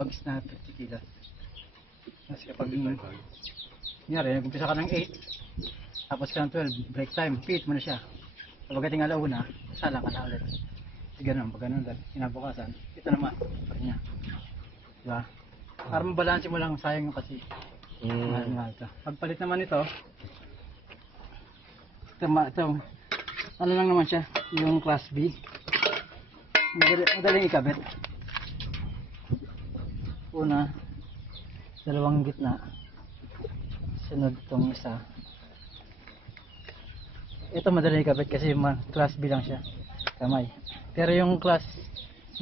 Pag na 50 kilos. Kasi kapag kunyari, nag-umpisa ka ng 8, tapos ka ng 12, break time, pit mo na siya. Kapag ating alauna, sala ka na ulit. Kasi ganun, pag ganun, kinabukasan, ito naman, pa niya. Diba? Para mabalansin mo lang, sayang yung kasi. Mahal ka. Pagpalit naman ito, ano lang naman siya, yung class B. Madaling ikabit. Una, dalawang gitna. Sunod itong isa. Ito madaling ikabit kasi class B lang siya. Kamay. Pero yung class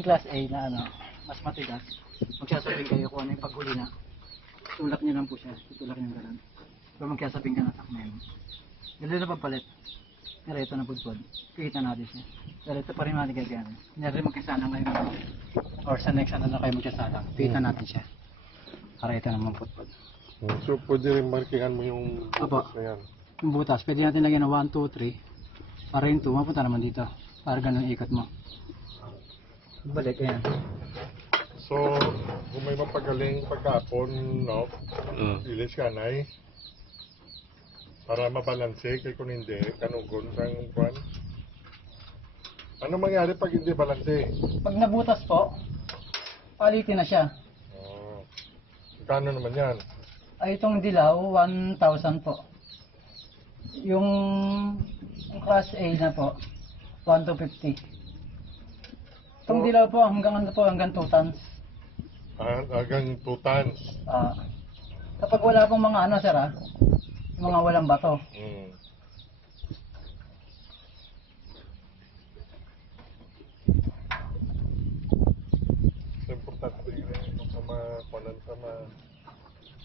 A na ano, mas matigas. Magsasabing kayo kung ano yung paghuli na. Tulak nyo lang po siya. Tutulak nyo gano'n. Pero magkasabing ka na takmayan mo. Dali na papalit. Pero ito na pudpud. Kikita natin siya. Pero ito pa rin natin gagawin. Kunyari magkasana ngayon. Or sa next ano na kayo magkasala. Kikita natin siya. Para ito naman pudpud. So pwede rin markingan mo yung butas na yan. Yung butas. Pwede natin lagyan ng 1, 2, 3. Para yung 2 mapunta naman dito. Para ganun ikot mo. Balik. Ayan. So, kung may mapagaling pagkapon, no? Ilis ka na para mabalanse, kaya kung hindi, kanugon sang kwan. Ano mangyari pag hindi balanse? Pag nabutas po, palitin na siya. Oh. Kano naman yan? Ay itong dilaw, 1,000 po. Yung class A na po, 1,250. Itong dilaw po, hanggang 2 tons. Hanggang 2 tons. Kapag wala pong mga ano sir mga walang bato. So, importante yung sama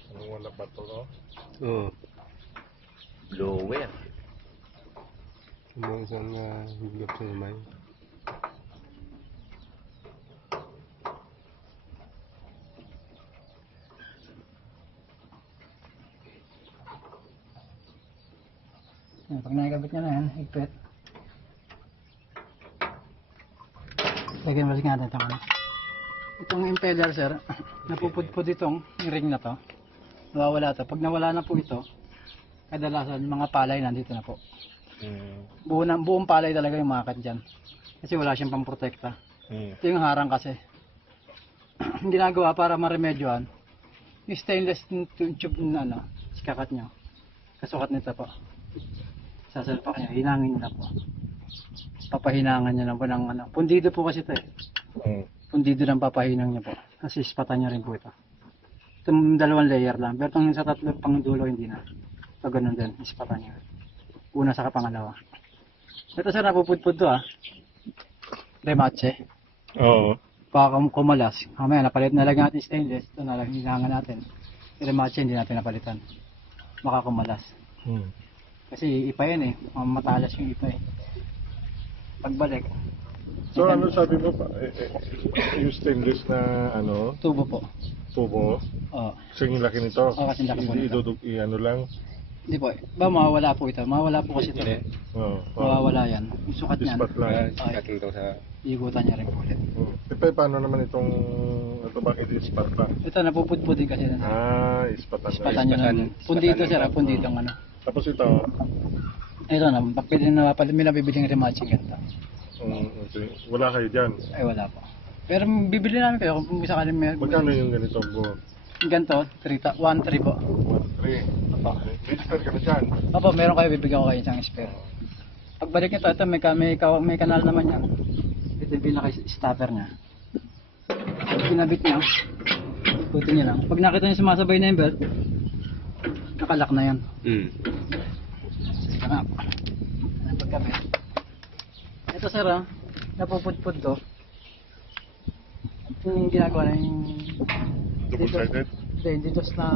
anong wala bato, no? Blower. Yung isang higap sa imay. Pag nakikabit nyo na yan, higpit. Lagyan balik natin itong ano. Itong impeller sir, napupudpud itong ring na to. Nawawala to. Pag nawala na po ito, kadalasan mga palay nandito na po. Buong palay talaga yung makat dyan. Kasi wala siyang pamprotekta. Ito yung harang kasi. Ang ginagawa para maremedyohan, yung stainless tube na ano, sikakat nyo. Kasukat nito po. Sasalpak niya, hinangin nyo lang po. Papahinangan nyo lang po ng ano. Pundido po kasi ito Pundido lang papahinang nyo po. Kasi ispatan nyo rin po ito. Itong 2 layer lang. Pero itong sa 3 pang dulo hindi na. So ganun din, ispatan nyo. Una sa pangalawa. Ito sir, napupudpud to Remache. Oo. Baka kumalas. Mamaya napalit na lang natin stainless. Ito na lang hinangan natin. Remache hindi natin napalitan. Baka kumalas. Kasi ipa yan matalas yung ipa Pagbalik. So ano sabi mo pa? Yung stainless na ano? Tubo po. Tubo? Oo. So yung laki nito? Oo, kasi laki po nito. Ano lang? Hindi po. Mawawala po ito. Mawawala po kasi ito. Mawawala yan. Yung sukat niyan. Ispat lang. Igutan niya rin po ulit. Paano naman ito bakit ispat pa? Ito napupudpud din kasi. Ispatan na. Ispatan niya lang. Pundito sir, pundito ang ano. Tapos ito? Ito na, pwede na may nabibiling rematching ganito. Okay. Wala kayo dyan? Ay wala po. Pero bibili namin kayo kung isa kalim may... Magkano yung ganito po? Ganito, 1,300 po. 1,300? Opo. May spare ka na dyan? Opo, meron kayo, bibigyan ko kayo isang spare. Pagbalik nito, ito may kanal naman yan. Ito yung pinaka-stopper niya. Pag pinabit niyo, ikutin niyo lang. Pag nakita niyo sumasabay na yung belt, nakalak na yan. Sarap. Ang pagkabit. Ito sir napupudpud to. Ito yung ginagawa na yung... Double-sided? Hindi, dito na...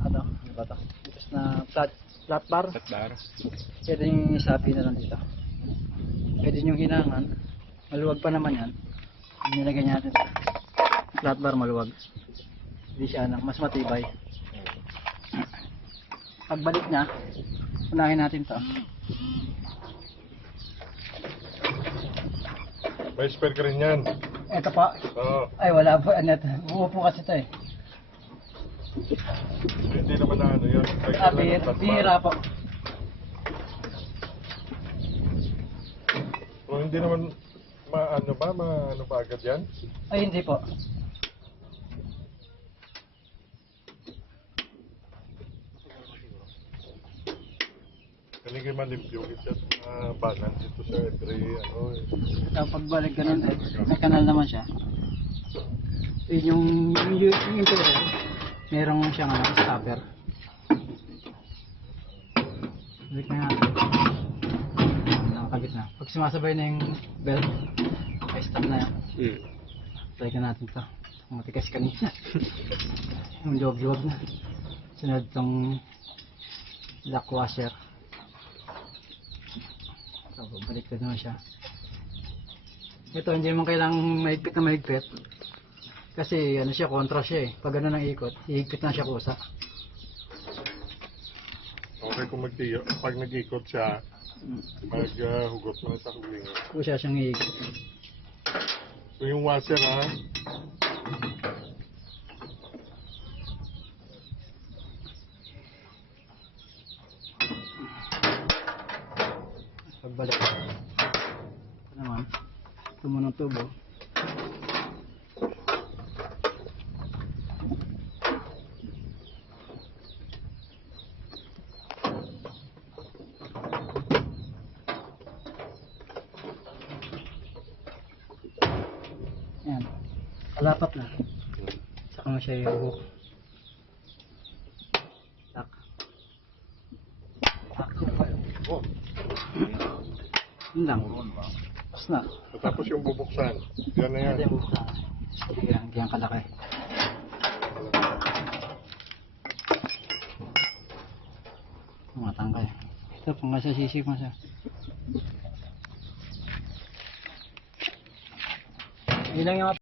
Ano ba ito? Dito na flat bar. Pwede yung isabi na lang dito. Pwede yung hinangan. Maluwag pa naman yan. Nilagay natin. Flat bar maluwag. Hindi siya mas matibay. Pagbalik niya, unahin natin to. May spare ka rin yan? Ito pa. Oo. Ay, wala po. Ano, uupo kasi ito eh. Hindi naman na ano yun. Bihira po. Kung hindi naman maano ba agad yan? Ay, hindi po. Kanigay malimpyo kasi balance ito sa every ano. Tapos pagbalik ganun eh. May kanal naman siya. Yun yung impeller. Merong siyang ano, stopper. Balik na natin. Nakakabit na. Pag sumasabay na yung belt, ay stop na yan. Try ka natin to. Matikas kanina. Yung loob-loob na. Sunod tong lock washer. So, baliktad naman siya. Ito, hindi naman kailangang mahigpit na mahigpit. Kasi ano siya, kontra siya eh. Pag ano nang ikot, ihigpit na siya kusa. Okay kung pag nag-ikot siya, maghugot mo na sa huling. Kusa siyang ihigpit. So yung washer ha, Pagbalik. Ito naman, tumunong tubo. Ayan. Kalapat na. Saka mo siya i-hook. Tak. Tak. oh, Yun lang. Tapos na. tapos yung bubuksan. Yan na yan. Hindi mo buksan. Hindi yan kalaki. Matangkay. Ito, pang sa sisig mo siya. Yun lang yung